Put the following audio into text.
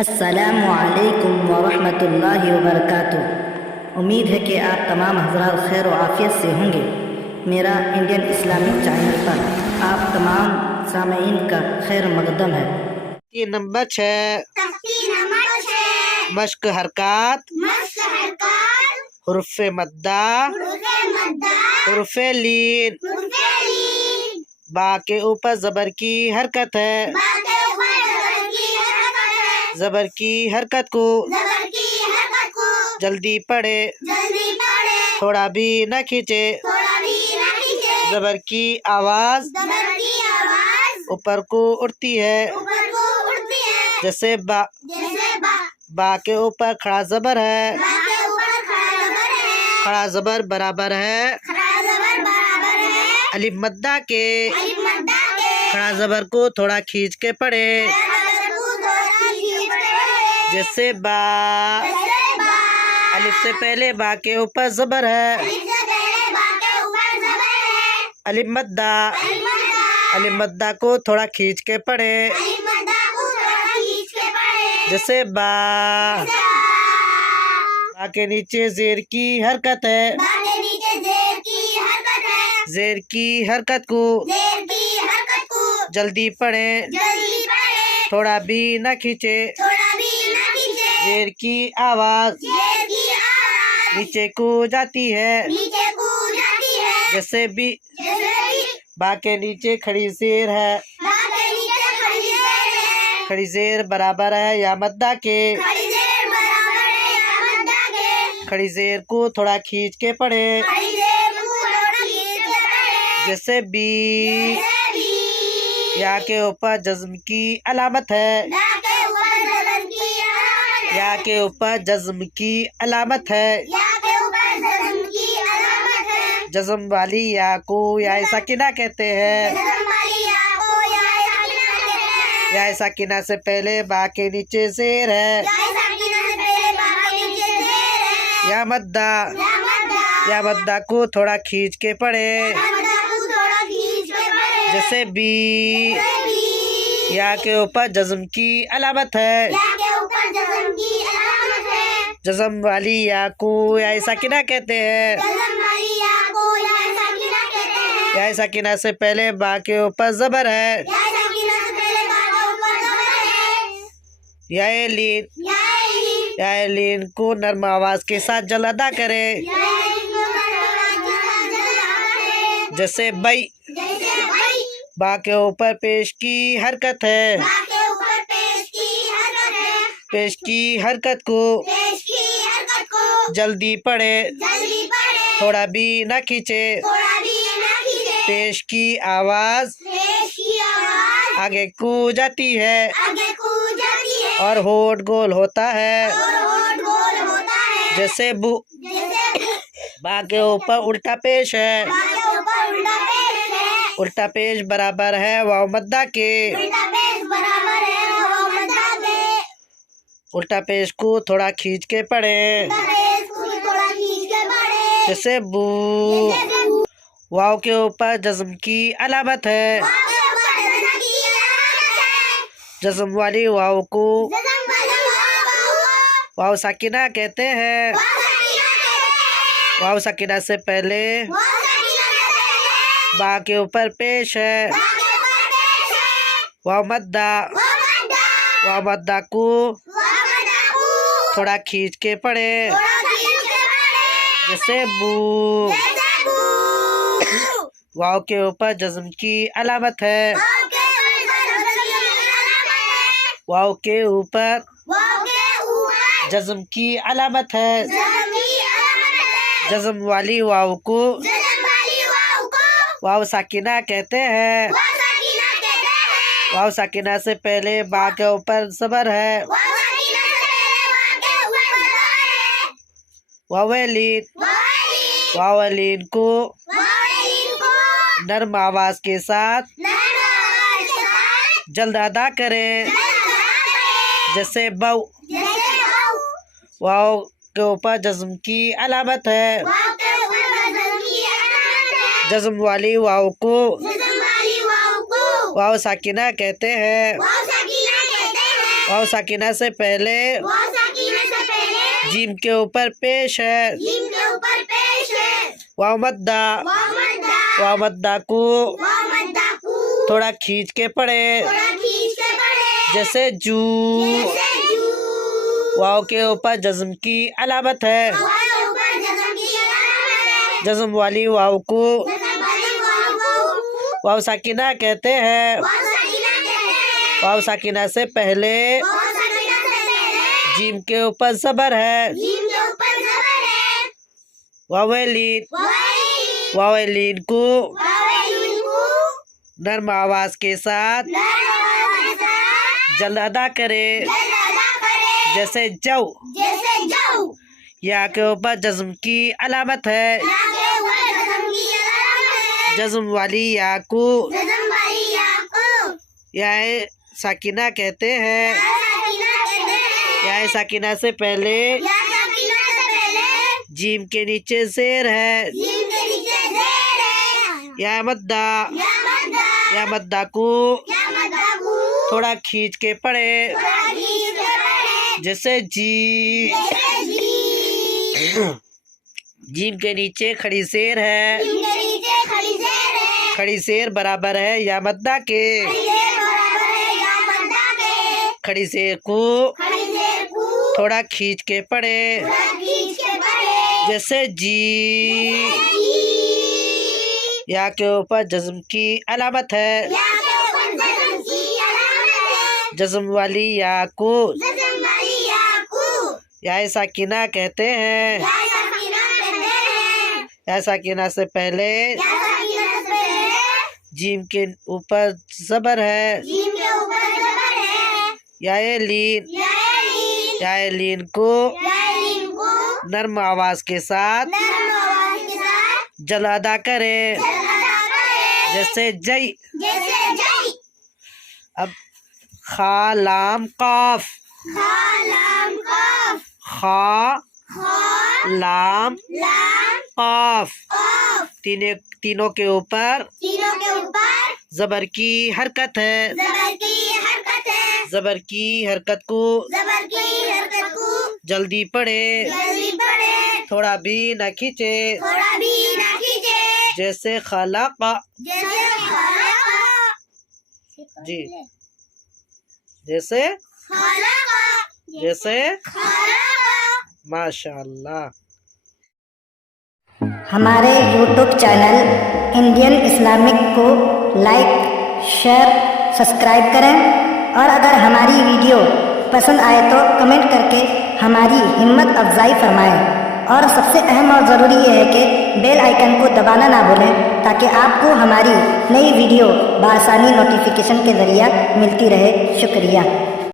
अस्सलामु अलैकुम वरहमतुल्लाहि वबरकातुह। उम्मीद है कि आप तमाम हज़रात खैर व आफ़ियत से होंगे। मेरा इंडियन इस्लामिक चैनल पर आप तमाम सामीन का खैर मकदम है। ये नंबर 6 मश्क हरकत हुर्फ मद्दा हुर्फ लीन। बा के ऊपर जबर की हरकत है। जबर की हरकत को जल्दी पढ़े, थोड़ा भी न खींचे। जबर की आवाज ऊपर को उठती है, जैसे बा। बा के ऊपर खड़ा जबर है। खड़ा जबर बराबर है अलिफ मद्दा के। खड़ा जबर को थोड़ा खींच के पढ़े, जैसे बा। अलिफ से पहले बा के ऊपर जबर है। अलिफ मद्दा। अलिफ मद्दा को थोड़ा खींच के पढ़े, जैसे बा। बा के नीचे जेर की हरकत है। जेर की हरकत को जल्दी पढ़े, थोड़ा भी न खींचे। जेर की आवाज नीचे को जाती है, जैसे भी। बा के नीचे खड़ी जेर है। खड़ी जेर बराबर है या मद्दा के। खड़ी जेर को थोड़ा खींच के पढ़े, जैसे बी। या के ऊपर जज्म की अलामत है। या के ऊपर जज्म की अलामत है। जज्म वाली या को या साकिना कहते हैं। या साकिना से पहले बा के नीचे जेर है। या मद्दा। या मद्दा को थोड़ा खींच के पढ़े, जैसे बी। या के ऊपर जज्म की अलामत है। जज्म वाली या को या साकिना कहते हैं। या साकिना से पहले बा के ऊपर जबर है। या लीन। या लीन को नर्म आवाज के साथ जल अदा करे, जैसे बई। बा के ऊपर पेश की हरकत है। पेश की हरकत को जल्दी पढ़े, थोड़ा भी न खींचे। पेश की आवाज आगे को जाती है और होठ गोल होता है, जैसे बु। बा के ऊपर उल्टा पेश है। उल्टा पेश बराबर है वाव मद्दा के। उल्टा पेश को थोड़ा खींच के पढ़े, जैसे बू। वाव के ऊपर जज्म की अलामत है। जज्म वाली वाव को वाव साकिना कहते हैं। वाव साकिना से पहले बा के ऊपर पेश है वाव मद्दा। वाव मद्दा को थोड़ा खींच के पढ़े, जैसे बू। वाव के ऊपर जज्म की अलामत है। वाव के ऊपर जज्म की अलामत है। जज्म वाली वाव को वाव साकिना कहते हैं। वाव साकिना से पहले बा के ऊपर जबर है वावलीन। वावलीन को नर्म आवाज के साथ जल्द अदा करें, जैसे बऊ। वाव के ऊपर जज्म की अलामत है। जज्म वाली वाव को वाव साकिना कहते हैं। वाव साकिना से पहले जीम के ऊपर पेश है। वाव मद्दा को थोड़ा खींच के पढ़े जैसे जू। वाव के ऊपर जज्म की अलामत है। जज्म वाली वाव को वाव साकिना कहते हैं। वाव साकिना से पहले जीम के ऊपर ज़बर है। वावेलीन को नर्म आवाज के साथ जल्द अदा करे जैसे जौ। या के ऊपर जज्म की अलामत है। जज्म वाली या को या साकिना कहते हैं। या साकिना से पहले जीम के नीचे जेर है। या मद्दा को थोड़ा खींच के पढ़े जैसे जी। जीम के नीचे खड़ी शेर है। खड़ी शेर बराबर है या मद्दा के। खड़ी शेर को थोड़ा खींच के पढ़े जैसे जी। या के ऊपर जज्म की अलामत है। जज्म वाली या को या साकिना कहते हैं। या साकिना से पहले जीम के ऊपर ज़बर है। या लीन को नर्म आवाज के साथ जल अदा करे जैसे जय। अब खा लाम काफ। खा लाम काफ तीनों के ऊपर ज़बर की हरकत है। ज़बर की हरकत को जल्दी पढ़े थोड़ा भी न खींचे जैसे खलाका। जी जैसे माशाअल्लाह। हमारे YouTube चैनल इंडियन इस्लामिक को लाइक, शेयर, सब्सक्राइब करें और अगर हमारी वीडियो पसंद आए तो कमेंट करके हमारी हिम्मत अफजाई फरमाएं। और सबसे अहम और ज़रूरी ये है कि बेल आइकन को दबाना ना भूलें ताकि आपको हमारी नई वीडियो बआसानी नोटिफिकेशन के ज़रिए मिलती रहे। शुक्रिया।